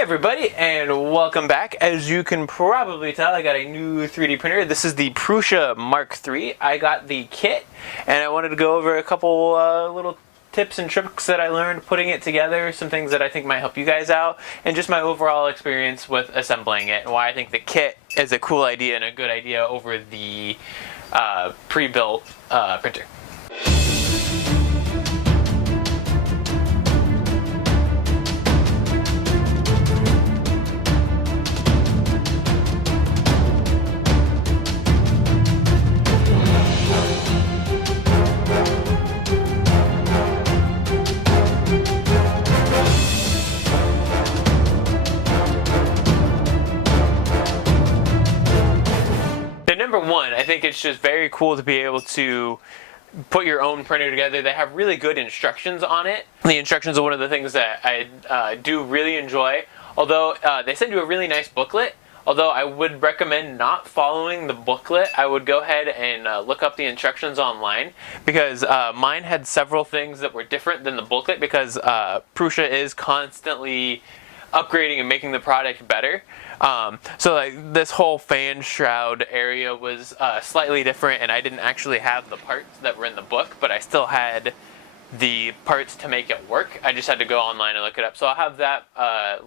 Hey everybody, and welcome back. As you can probably tell, I got a new 3D printer. This is the Prusa Mark 3. I got the kit, and I wanted to go over a couple little tips and tricks that I learned putting it together, some things that I think might help you guys out, and just my overall experience with assembling it, and why I think the kit is a cool idea and a good idea over the pre-built printer. Number one, I think it's just very cool to be able to put your own printer together. They have really good instructions on it. The instructions are one of the things that I do really enjoy. Although they send you a really nice booklet. Although I would recommend not following the booklet. I would go ahead and look up the instructions online, because mine had several things that were different than the booklet, because Prusa is constantly upgrading and making the product better. So like this whole fan shroud area was slightly different, and I didn't actually have the parts that were in the book, but I still had the parts to make it work. I just had to go online and look it up. So I'll have that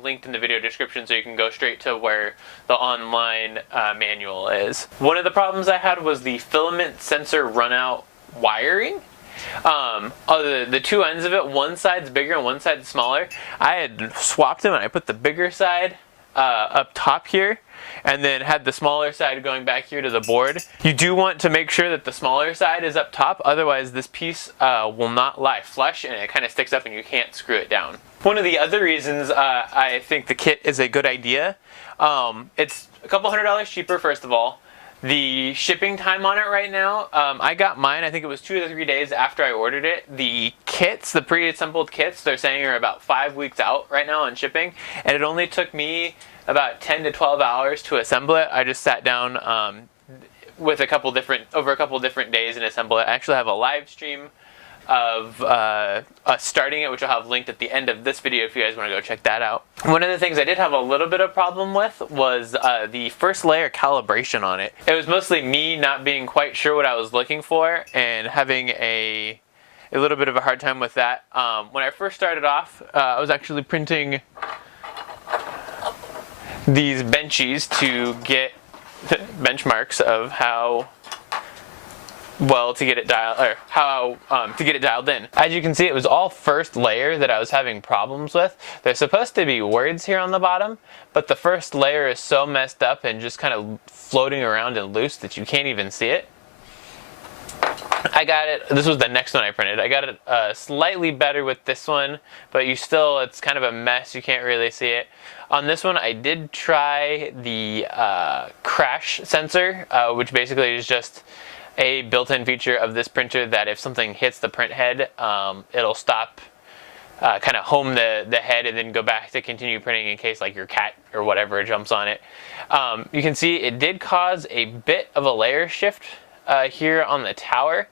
linked in the video description, so you can go straight to where the online manual is. One of the problems I had was the filament sensor runout wiring. The two ends of it, one side's bigger and one side's smaller. I had swapped them, and I put the bigger side up top here, and then had the smaller side going back here to the board. You do want to make sure that the smaller side is up top, otherwise this piece will not lie flush, and it kind of sticks up and you can't screw it down. One of the other reasons I think the kit is a good idea, it's a couple $100 cheaper, first of all. The shipping time on it right now, I got mine, I think it was 2 to 3 days after I ordered it. The kits, the pre-assembled kits, they're saying are about 5 weeks out right now on shipping, and it only took me about 10 to 12 hours to assemble it. I just sat down with over a couple different days and assemble it. I actually have a live stream of us starting it, which I'll have linked at the end of this video if you guys want to go check that out. One of the things I did have a little bit of problem with was the first layer calibration on it. It was mostly me not being quite sure what I was looking for and having a little bit of a hard time with that. When I first started off, I was actually printing these benchies to get benchmarks of how well to get it dialed, or how to get it dialed in. As you can see, it was all first layer that I was having problems with. There's supposed to be words here on the bottom, but the first layer is so messed up and just kind of floating around and loose that you can't even see it. I got it, this was the next one I printed. I got it slightly better with this one, but it's kind of a mess, you can't really see it. On this one, I did try the crash sensor, which basically is just a built-in feature of this printer that if something hits the print head, it'll stop, kind of home the head, and then go back to continue printing in case like your cat or whatever jumps on it. You can see it did cause a bit of a layer shift here on the tower.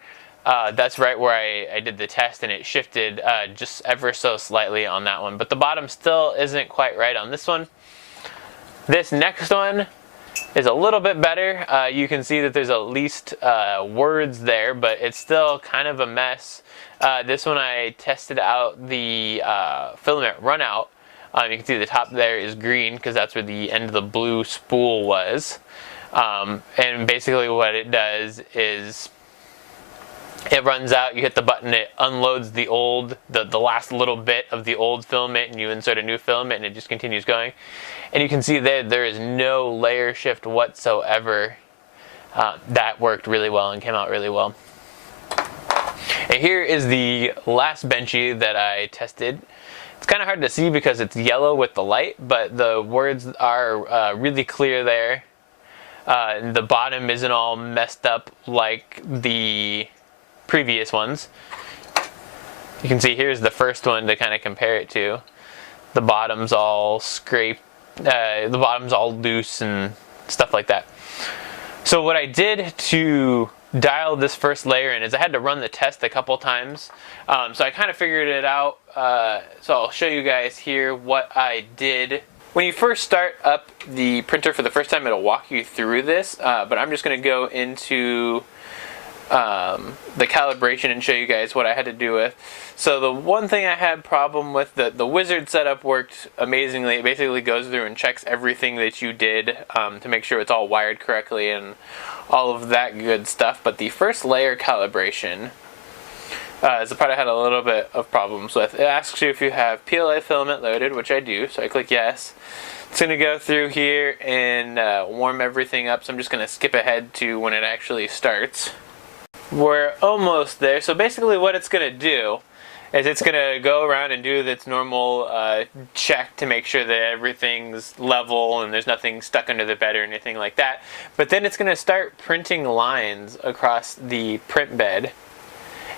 That's right where I did the test, and it shifted just ever so slightly on that one. But the bottom still isn't quite right on this one. This next one is a little bit better. You can see that there's at least words there, but it's still kind of a mess. This one I tested out the filament runout. You can see the top there is green because that's where the end of the blue spool was. And basically what it does is it runs out, you hit the button, it unloads the last little bit of the old filament, and you insert a new filament, and it just continues going. And you can see there is no layer shift whatsoever. That worked really well and came out really well. And here is the last benchy that I tested. It's kind of hard to see because it's yellow with the light, but the words are really clear there. The bottom isn't all messed up like the previous ones. You can see here's the first one to kind of compare it to. The bottom's all scraped, the bottom's all loose and stuff like that. So what I did to dial this first layer in is I had to run the test a couple times. So I kind of figured it out. So I'll show you guys here what I did When you first start up the printer for the first time, it'll walk you through this, but I'm just going to go into the calibration and show you guys what I had to do with. So the one thing I had problem with, the wizard setup worked amazingly. It basically goes through and checks everything that you did to make sure it's all wired correctly and all of that good stuff. But the first layer calibration is the part I had a little bit of problems with. It asks you if you have PLA filament loaded, which I do, so I click yes. It's going to go through here and warm everything up, so I'm just going to skip ahead to when it actually starts. We're almost there. So basically what it's going to do is it's going to go around and do its normal check to make sure that everything's level and there's nothing stuck under the bed or anything like that. But then it's going to start printing lines across the print bed.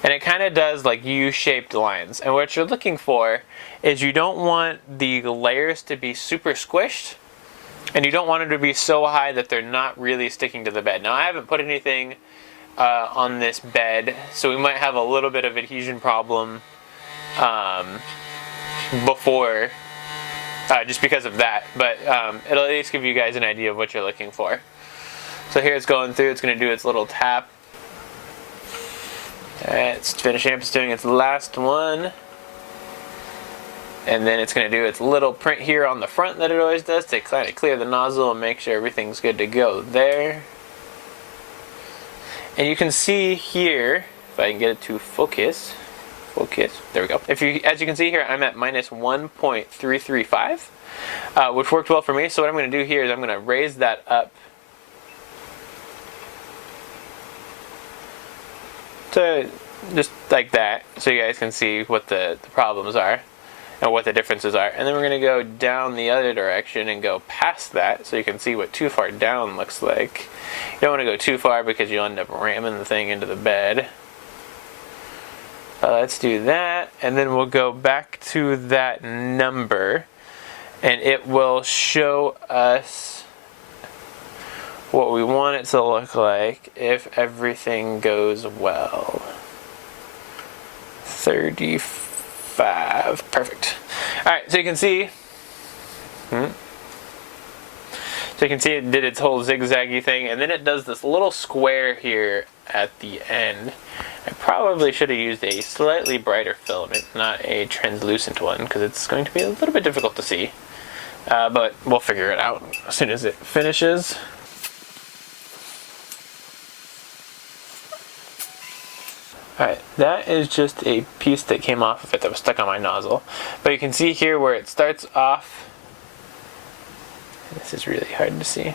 And it kind of does like U-shaped lines. And what you're looking for is you don't want the layers to be super squished, and you don't want them to be so high that they're not really sticking to the bed. Now I haven't put anything on this bed, so we might have a little bit of adhesion problem before, just because of that. But it'll at least give you guys an idea of what you're looking for. So here it's going through, it's going to do its little tap. Alright, it's finishing up, it's doing its last one. And then it's going to do its little print here on the front that it always does to kind of clear the nozzle and make sure everything's good to go there. And you can see here, if I can get it to focus, there we go. As you can see here, I'm at minus 1.335, which worked well for me. So what I'm going to do here is I'm going to raise that up to just like that, so you guys can see what the problems are and what the differences are. And then we're going to go down the other direction and go past that, so you can see what too far down looks like. You don't want to go too far because you'll end up ramming the thing into the bed. Let's do that, and then we'll go back to that number, and it will show us what we want it to look like if everything goes well. 35, perfect. Alright, so you can see, it did its whole zigzaggy thing, and then it does this little square here at the end. I probably should have used a slightly brighter filament, not a translucent one, because it's going to be a little bit difficult to see. But we'll figure it out as soon as it finishes. Alright, that is just a piece that came off of it that was stuck on my nozzle. But you can see here where it starts off. This is really hard to see.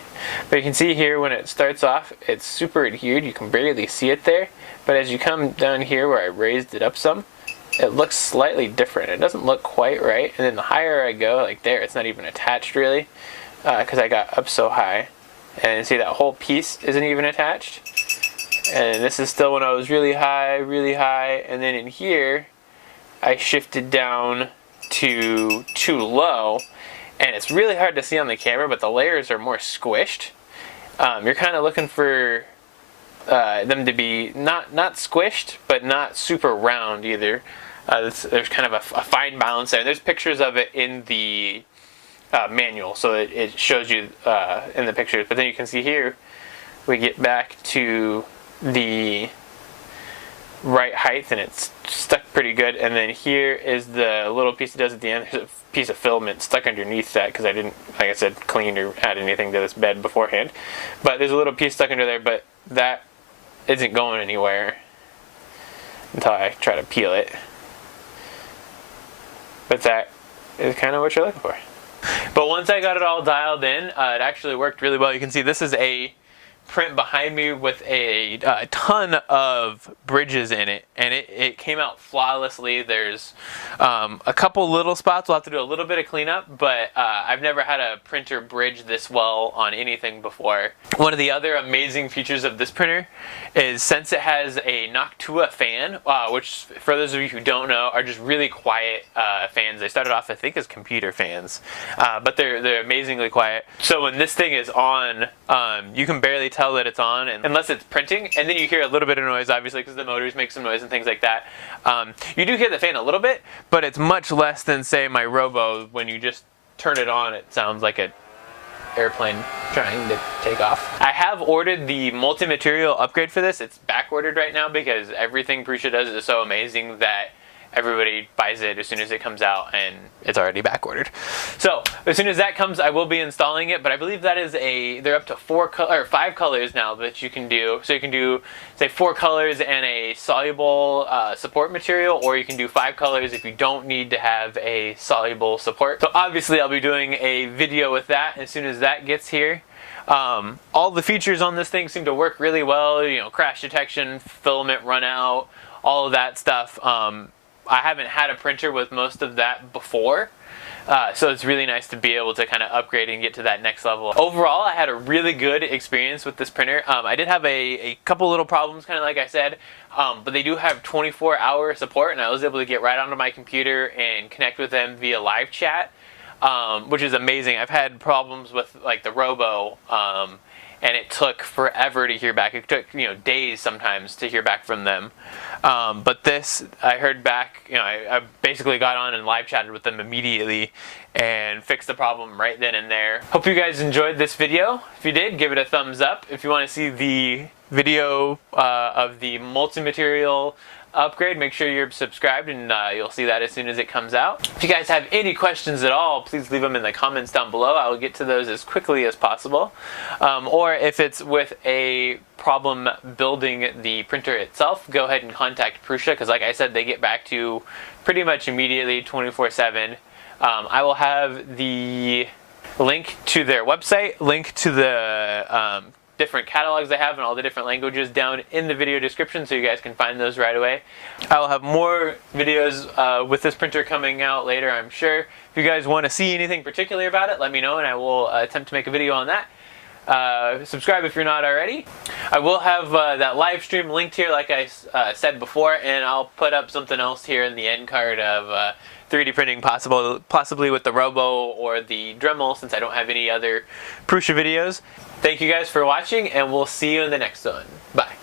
But you can see here when it starts off, it's super adhered. You can barely see it there. But as you come down here where I raised it up some, it looks slightly different. It doesn't look quite right. And then the higher I go, like there, it's not even attached really, because I got up so high. And see that whole piece isn't even attached. And this is still when I was really high, and then in here, I shifted down to too low, and it's really hard to see on the camera, but the layers are more squished. You're kind of looking for them to be not squished, but not super round either. There's kind of a fine balance there. There's pictures of it in the manual, so it shows you in the pictures, but then you can see here, we get back to the right height and it's stuck pretty good, and then here is the little piece it does at the end. There's a piece of filament stuck underneath that because I didn't, like I said, clean or add anything to this bed beforehand, but there's a little piece stuck under there, but that isn't going anywhere until I try to peel it. But that is kind of what you're looking for. But once I got it all dialed in, it actually worked really well. You can see this is a print behind me with a ton of bridges in it, and it came out flawlessly. There's a couple little spots we'll have to do a little bit of cleanup, but I've never had a printer bridge this well on anything before. One of the other amazing features of this printer is, since it has a Noctua fan, which for those of you who don't know are just really quiet fans. They started off I think as computer fans, but they're amazingly quiet. So when this thing is on, you can barely tell that it's on unless it's printing, and then you hear a little bit of noise obviously because the motors make some noise and things like that. You do hear the fan a little bit, but it's much less than say my Robo when you just turn it on, it sounds like a airplane trying to take off. I have ordered the multi-material upgrade for this. It's back ordered right now because everything Prusa does is so amazing that everybody buys it as soon as it comes out, and it's already back ordered. So as soon as that comes, I will be installing it. But I believe that is they're up to 5 colors now that you can do. So you can do, say, 4 colors and a soluble support material, or you can do 5 colors if you don't need to have a soluble support. So obviously I'll be doing a video with that as soon as that gets here. All the features on this thing seem to work really well. You know, crash detection, filament run out, all of that stuff. I haven't had a printer with most of that before, so it's really nice to be able to kind of upgrade and get to that next level. Overall, I had a really good experience with this printer. I did have a couple little problems, kind of like I said, but they do have 24-hour support, and I was able to get right onto my computer and connect with them via live chat, which is amazing. I've had problems with like the Robo, and it took forever to hear back. It took, you know, days sometimes to hear back from them. But this, I heard back, you know, I basically got on and live chatted with them immediately and fixed the problem right then and there. Hope you guys enjoyed this video. If you did, give it a thumbs up. If you want to see the video of the multi-material upgrade, make sure you're subscribed, and you'll see that as soon as it comes out. If you guys have any questions at all, please leave them in the comments down below. I will get to those as quickly as possible. Or if it's with a problem building the printer itself, go ahead and contact Prusa, because like I said, they get back to you pretty much immediately, 24/7. I will have the link to their website, link to the different catalogs they have in all the different languages down in the video description, so you guys can find those right away. I will have more videos with this printer coming out later, I'm sure. If you guys want to see anything particular about it, let me know and I will attempt to make a video on that. Subscribe if you're not already. I will have that live stream linked here like I said before, and I'll put up something else here in the end card of 3D printing, possibly with the Robo or the Dremel, since I don't have any other Prusa videos. Thank you guys for watching, and we'll see you in the next one. Bye.